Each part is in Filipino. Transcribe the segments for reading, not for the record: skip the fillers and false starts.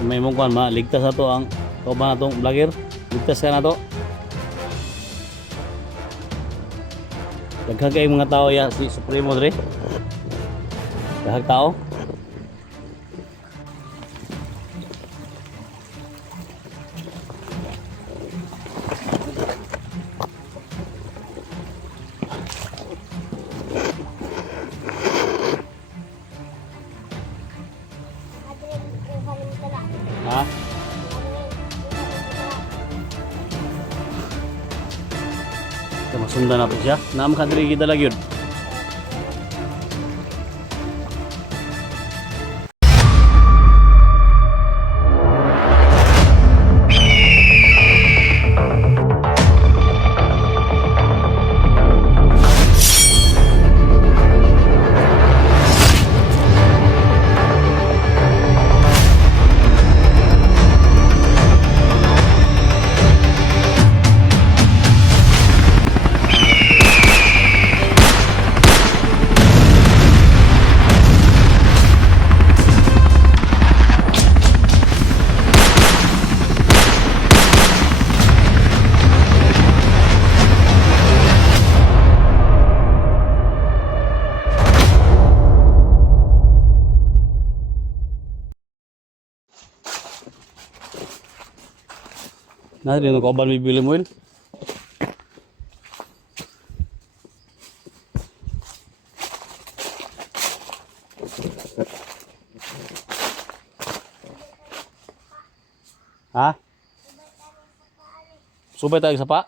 May mong kuan ligtas na to ang kauban na tong vlogger. Ligtas ka na to. Daghang kay mga tao ya si Supremo dre. Daghang tao. Ha? Masundan na po siya. Naam ka diri kita lagi yun. Nasa din ko ban bibili mo yun. Ha? Subay tayo sa pa?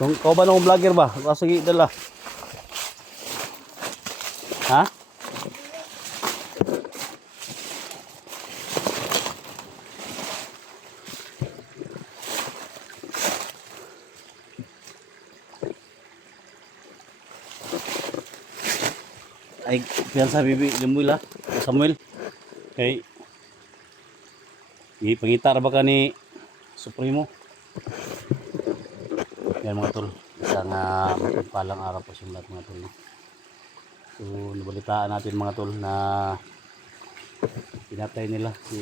Kung kau ba nung vlogger ba? Sige dala. Ha? Ay, piyansa bibi Samuel ha? Samuel. Okay. Ipangitar ba ka ni Supremo? Yan mga tol. Isang mapagpalang araw po sa lahat mga tol. So, nabalitaan natin mga tol na pinatay nila si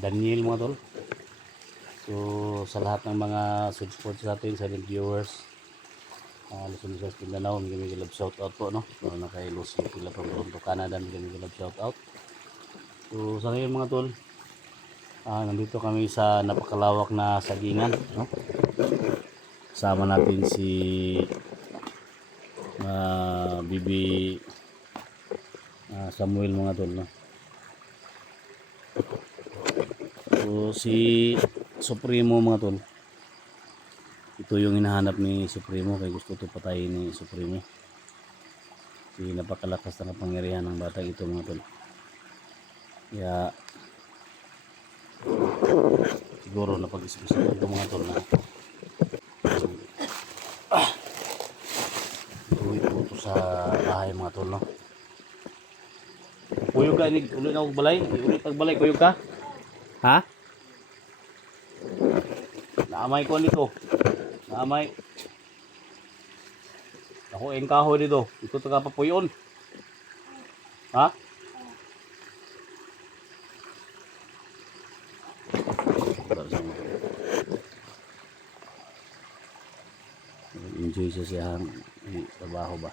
Daniel mga tol. So, sa lahat ng mga subscribers natin, silent viewers, Luzon, Visayas, Mindanao, may love shout out po, no? So, na kay Lucio Pila from Toronto, Canada, may love shout out. So, sa ngayon mga tol, nandito kami sa napakalawak na sagingan, no? Kasama natin si Bibi Samuel mga tol, no? So si Supremo mga tol, ito yung hinahanap ni Supremo, kaya gusto ito patayin ni Supremo. Si napakalakas na kapangyarihan ng batang ito mga tol. Kaya siguro napag-isip-isip ito mga tol na uwi po ito sa bahay mga tol, no? Kuyog ka, ulit na balay, ulit balay, kuyog ka? Ha? Naamay ko dito. Naamay. Ako ang kahoy dito. Ito taga papuyon. Ha? Enjoy siya siyang trabaho ba?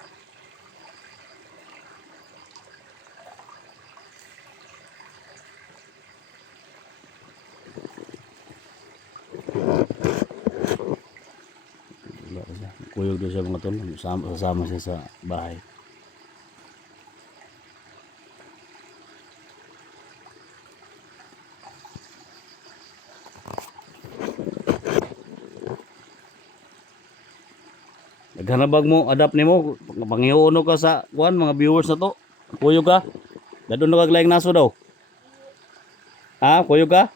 Kuyog doon siya mga tol, sasama siya sa bahay. Naghanabag mo, adapt nimo, panghiuno ka sa kuan mga viewers na to. Kuyog ka. Dadon na kaglayang naso daw. Ha, kuyog ka?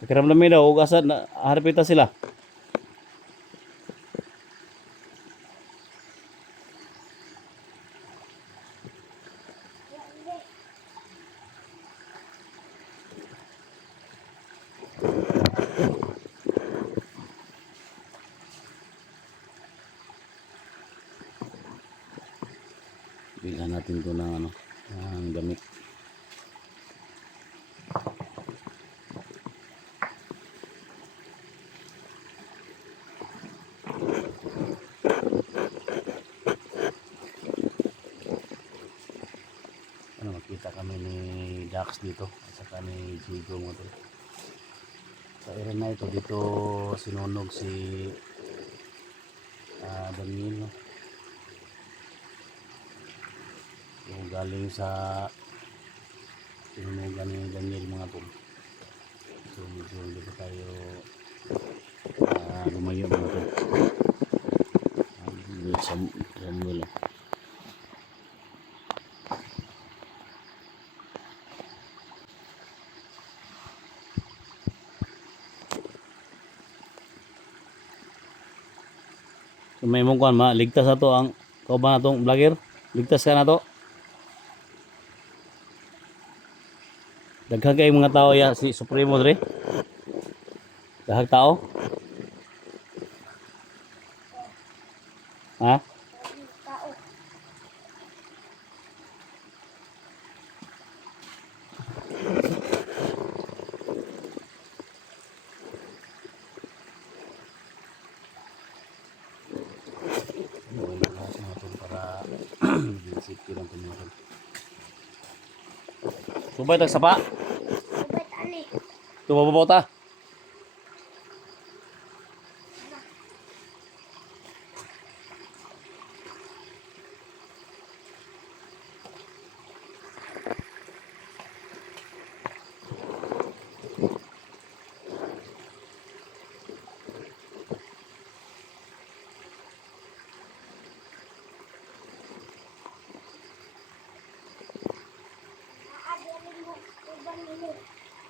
Pakiramdam daw, ug asa na harapita sila. Dax dito at saka ni Jigo mo to. Sa area na ito dito sinunog si Daniel, no? So, galing sa sinunugan ni Daniel mga tol. So medyo hindi pa tayo lumayo mga tol. Sa mula. So, may mong kuan ma ligtas na to ang kauban na tong vlogger. Ligtas ka na to. Daghang kay mga tao ya si Supremo dre. Daghang tao. Ha? Para safety lang tumulong. Subay tag sapa. Subay tani. Tumababaw ta.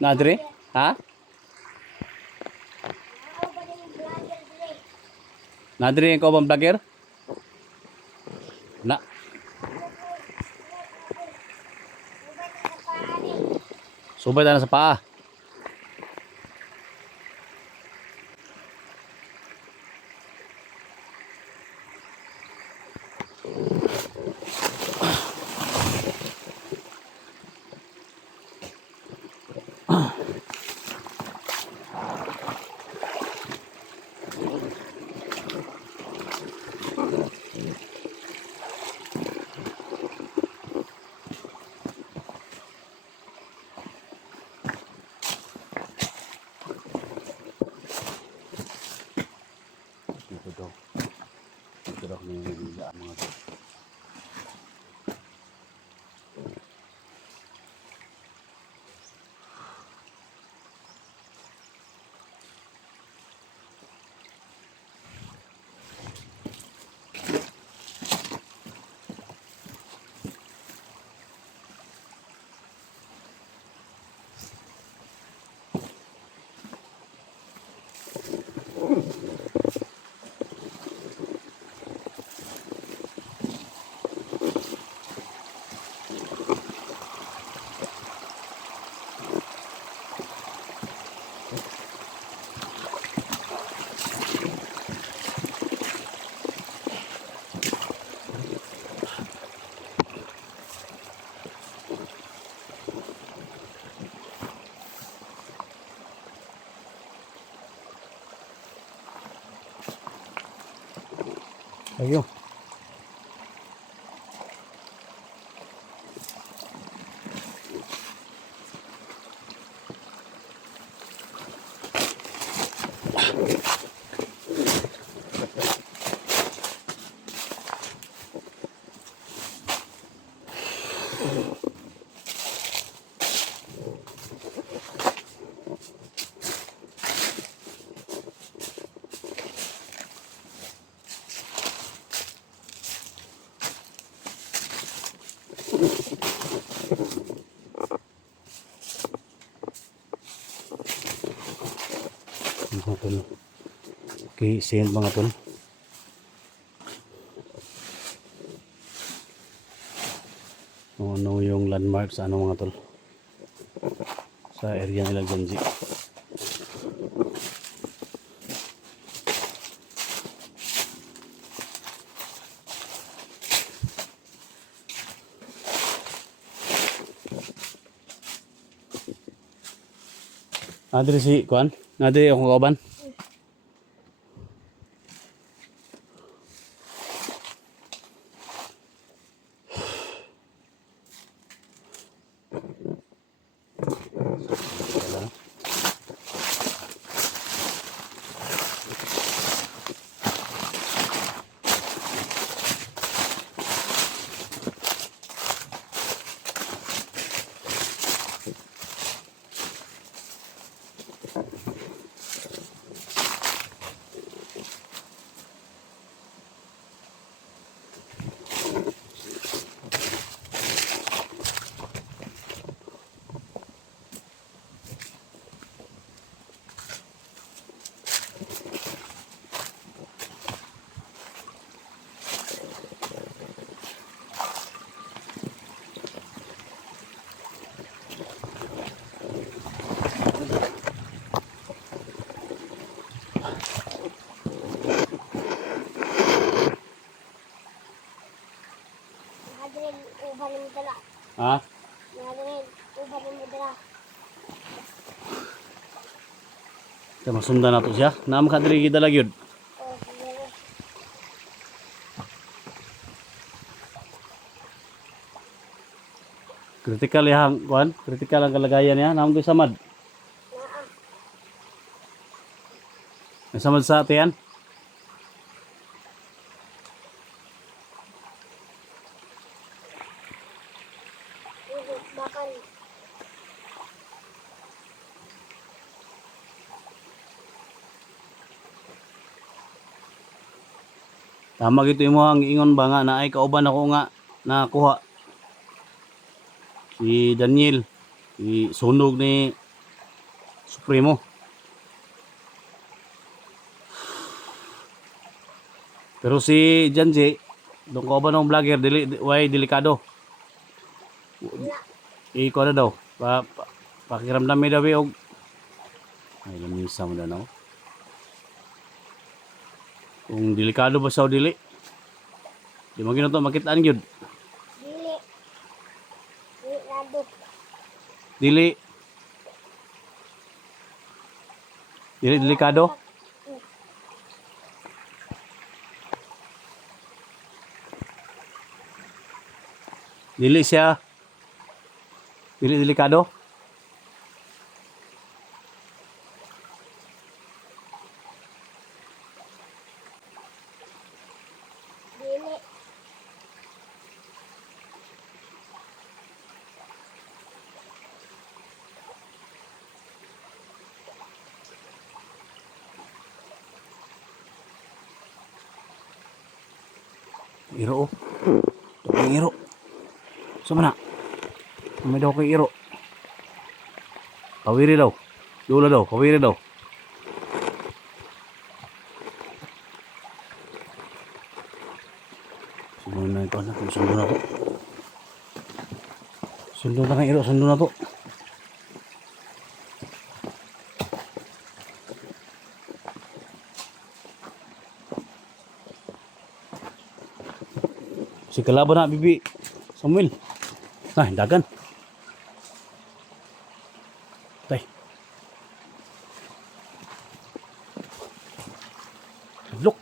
Na dre? Ha? Na dre ko bang vlogger? Na. Subay ta na sa paa. Dito daw. Dito daw may mga to. Ayun. Mga tol. Okay, send mga tol. Ano yung landmark sa ano mga tol? Sa area nila Ganji. Nadiri si Kuan? Nadiri akong kauban? Ha? Nagawin. Uban mo dira. Ito, masundan na to siya. Naam ka diri gidalag yun. Oh, siguro. Critical yang kuan, critical ang kalagayan niya. Naam ko samad. Naa. Nasamad sa atiyan. Ugot bakal. Tama gito imo ang ingon ba nga na ay kauban ako nga nakuha. Si Daniel, si sunog ni Supremo. Pero si Janji, doon ko ba ng vlogger, way delikado. Wala. Iko na daw. Pakiramdam mi daw og ay lamisa mo na no. Kung delikado ba sa o dili. Di mo ginato makitaan gyud. Dili. Dili rado. Dili. Dili delikado. Dili siya. Dili delikado. Dili. Iro oh. Daw kay iro. Sama na. May daw kay iro. Kawiri daw. Dula daw, kawiri daw. Sunod na ito anak, sunod na to. Sunod na kay iro, sunod na to. Si kalaban na bibi Samuel. Ay, dagan. Tay. Look.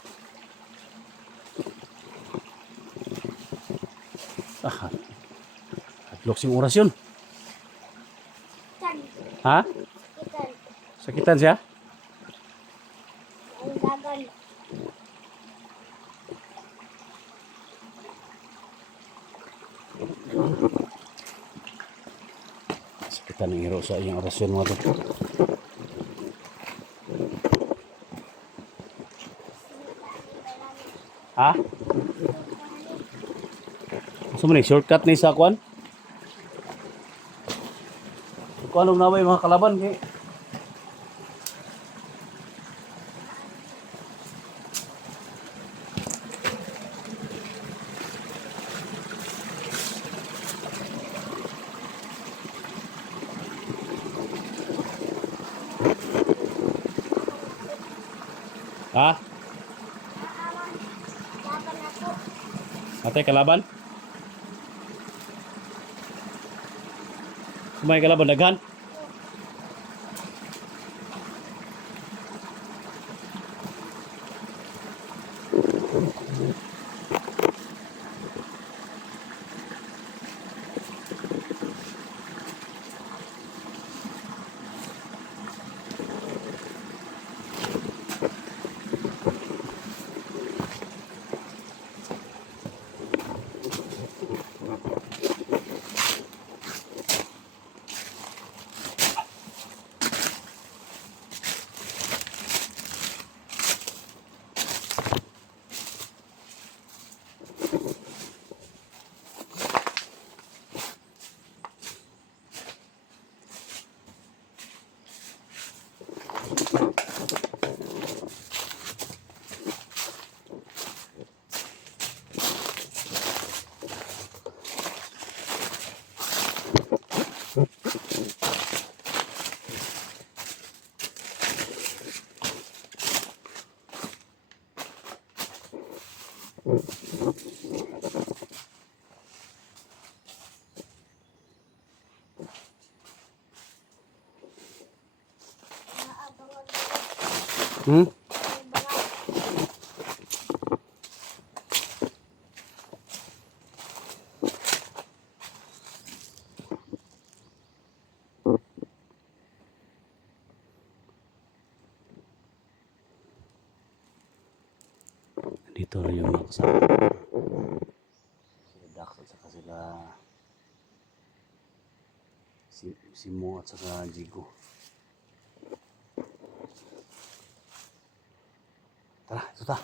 Ah. Look sing orasyon. Kan. Ha? Ikan. Sakitan siya? Ang dagan. Sakitan ng iro sa iyong orasyon mga to. Ha? Gusto mo ni shortcut ni sa kwan? Kung anong naway mga kalaban kay ha? Dagan ako. Ate kalaban? Kumay kalaban daghan? Hmm? May bangaw. Dito na yung mga kasama. Sila Dax at saka sila si Mo at saka Jigo. Tara, ito ta.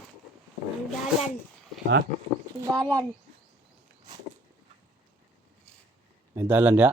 Ang dalan. Ha? Ang dalan. May dalan dia.